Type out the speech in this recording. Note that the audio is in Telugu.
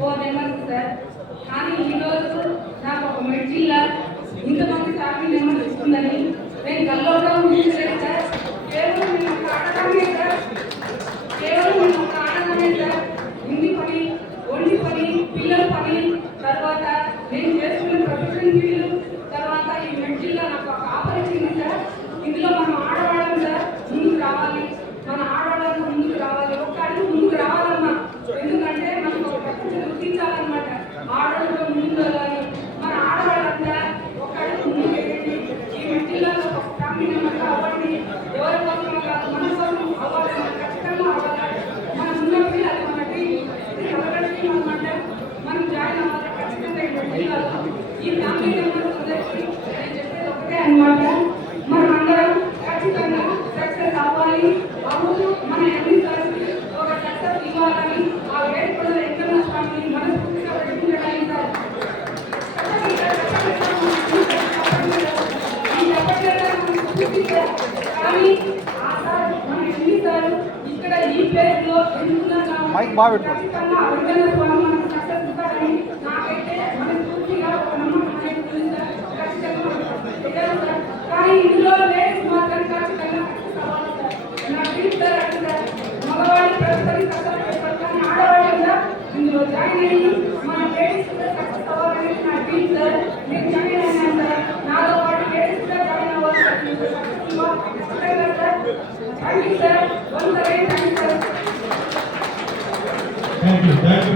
4 నెంబర్స్ సార్. కానీ ఈరోజు నాకు ఒక మెడ్ జిల్లా ఇంతమంది ఫ్యామిలీ మెంబర్స్ ఇస్తుందని నేను గల్లోగా ఊహించలేదు సార్. కేవలం నేను ఒక ఆడదానే సార్, కేవలం నేను ఒక ఆడదానే సార్. ఇంటి పని, ఒంటి పని, పిల్లల పని, తర్వాత నేను చేసుకున్న ప్రొఫెషన్ ఫీల్డ్, తర్వాత ఈ మెడ్ జిల్లా నాకు ఒక ఆపర్చునిటీ సార్. ఇందులో మనం ఆడవాళ్ళం సార్ ముందుకు రావాలి, మన ఆడవాళ్ళంతా ముందుకు రావాలి, ఒక్క అడుగు ముందుకు రావాలమ్మా. ఎందుకంటే మనం ఒక ప్రపంచం గుర్తించాలన్నమాట. ఆడవాళ్ళతో ముందుకు వెళ్ళాలి, మన ఆడవాళ్ళంతా ఒక అడుగు ముందుకు వెళ్ళండి. ఈ మెడ్ జిల్లాలో ఒక ఫ్యామిలీ మెంబర్గా అవ్వండి. ఎవరి కోసం కాదు, మన కోసం అవ్వాలి, ఖచ్చితంగా అవ్వాలి. మన ఉన్నప్పుడు అది మన కలగడానికి అనమాట. మనం జాయిన్ అవ్వాలి ఖచ్చితంగా ఈ మెడ్ జిల్లాలో. ఈ ఫ్యామిలీ మెంబర్స్ అందరికీ నేను చెప్పేది ఒకటే అనమాట, మనం అందరం ఖచ్చితంగా సక్సెస్ అవ్వాలి. అవును, మన ఎన్ని సార్లు ఒక సక్సెస్ ఇవ్వాలని ఆ వేడుకల్లో ఇంటర్నల్ ఫ్యామిలీ మనస్ఫూర్తిగా ప్రయత్నించడానికి సార్. కానీ ఆ సార్ మన ఎన్నిసార్లు ఇక్కడ ఈ ప్లేస్లో ఎందుకున్నాము ఖచ్చితంగా వెంకన్న స్వామి మనకు సక్సెస్ ఇస్తారని నాకైతే మనస్ఫూర్తిగా ఒక నమ్మకం అనేది ఉంది సార్. ఖచ్చితంగా సార్. కానీ ఇందులో లేడీస్ మాత్రం ఖచ్చితంగా సక్సెస్ అవ్వాలి సార్. నా డ్రీమ్ సార్ అది సార్. మగవాళ్ళు ప్రతిసారి సక్సెస్ చేస్తారు, కానీ ఆడవాళ్ళు కూడా ఇందులో జాయిన్ అయ్యి మన లేడీస్ కూడా సక్సెస్ అవ్వాలనేది నా డ్రీమ్ సార్. నేను జాయిన్ అయినాను సార్. నాతో పాటు లేడీస్ కూడా జాయిన్ అవ్వాలి సార్. సక్సెస్ ఇవ్వాలి ఖచ్చితంగా sir. Thank you sir. Once again thank you sir. Thank you.